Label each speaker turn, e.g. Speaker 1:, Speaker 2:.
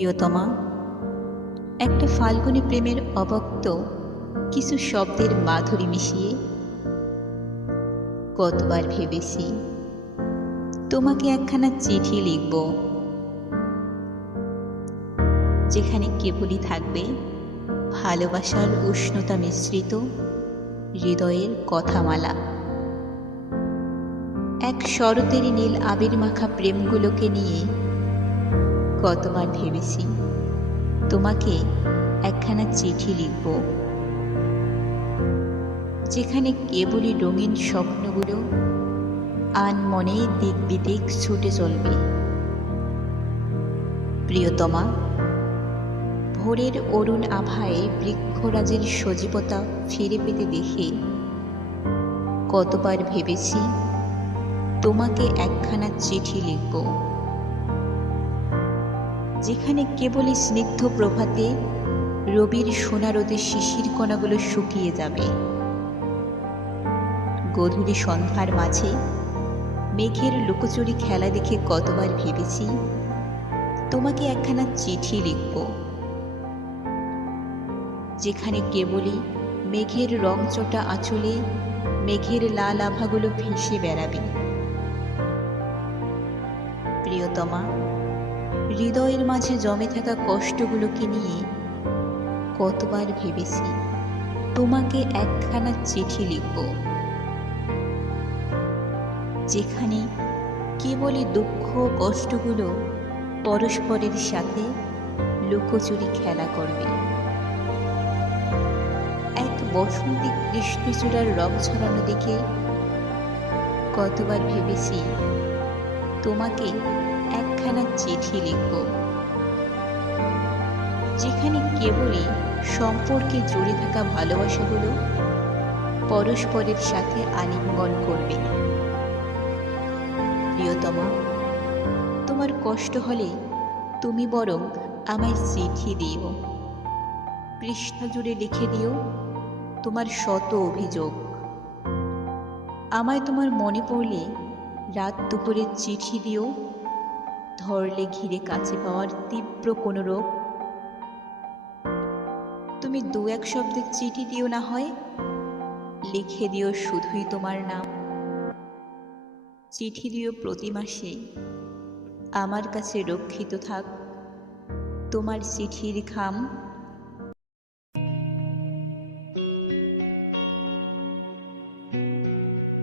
Speaker 1: প্রিয়তমা, একটা ফাল্গুনী প্রেমের অবক্ত কিছু শব্দের মাধুরী মিশিয়ে কতবার ভেবেছি তোমাকে একখানা চিঠি লিখব, যেখানে কেবলই থাকবে ভালোবাসার উষ্ণতা মিশ্রিত হৃদয়ের কথামালা। এক শরতের নীল আবির মাখা প্রেমগুলোকে নিয়ে কতবার ভেবেছি তোমাকে একখানা চিঠি লিখব। যেখানে কেবলই রঙিন স্বপ্নগুলো আন মনে দিক বিদিক ছুটে চলবে। প্রিয়তমা, ভোরের অরুণ আভায় বৃক্ষরাজের সজীবতা ফিরে পেতে দেখে কতবার ভেবেছি তোমাকে একখানা চিঠি লিখব। যেখানে কেবলই স্নিগ্ধ প্রভাতে রবির সোনারোদে শিশির কণাগুলো শুকিয়ে যাবে। গধূলি সন্ধ্যার মাঝে মেঘের লুকোচুরি খেলা দেখে কতবার ভেবেছি, তোমাকে একখানা চিঠি লিখব। যেখানে কেবলই মেঘের রংচটা আঁচলে মেঘের লাল আভাগুলো ভেসে বেড়াবে। প্রিয়তমা হৃদয়ের মাঝে জমে থাকা কষ্টগুলোকে নিয়ে কতবার ভেবেছি, তোমাকে একখানা চিঠি লিখব। যেখানে কেবলই দুঃখ কষ্টগুলো পরস্পরের সাথে লুকোচুরি খেলা করবে। এক বসন্তী কৃষ্ণচূড়ার রং ছড়ানো দিকে কতবার ভেবেছি তোমাকে একখানা চিঠি লিখব। যেখানে কেবলই সম্পর্কে জুড়ে থাকা ভালোবাসাগুলো পরস্পরের সাথে আলিঙ্গন করবে। প্রিয়তমা, তোমার কষ্ট হলে তুমি বরং আমায় চিঠি দিও। পৃষ্ঠা জুড়ে লিখে দিও তোমার শত অভিযোগ। আমায় তোমার মনে পড়লে রাত দুপুরে চিঠি দিও ধরলে ঘিরে কাছে পাওয়ার তীব্র কোনো রোগ? তুমি দু এক শব্দে চিঠি দিও না হয়, লিখে দিও শুধুই তোমার নাম। চিঠি দিও প্রতি মাসে, আমার কাছে রক্ষিত থাক। তোমার চিঠির খাম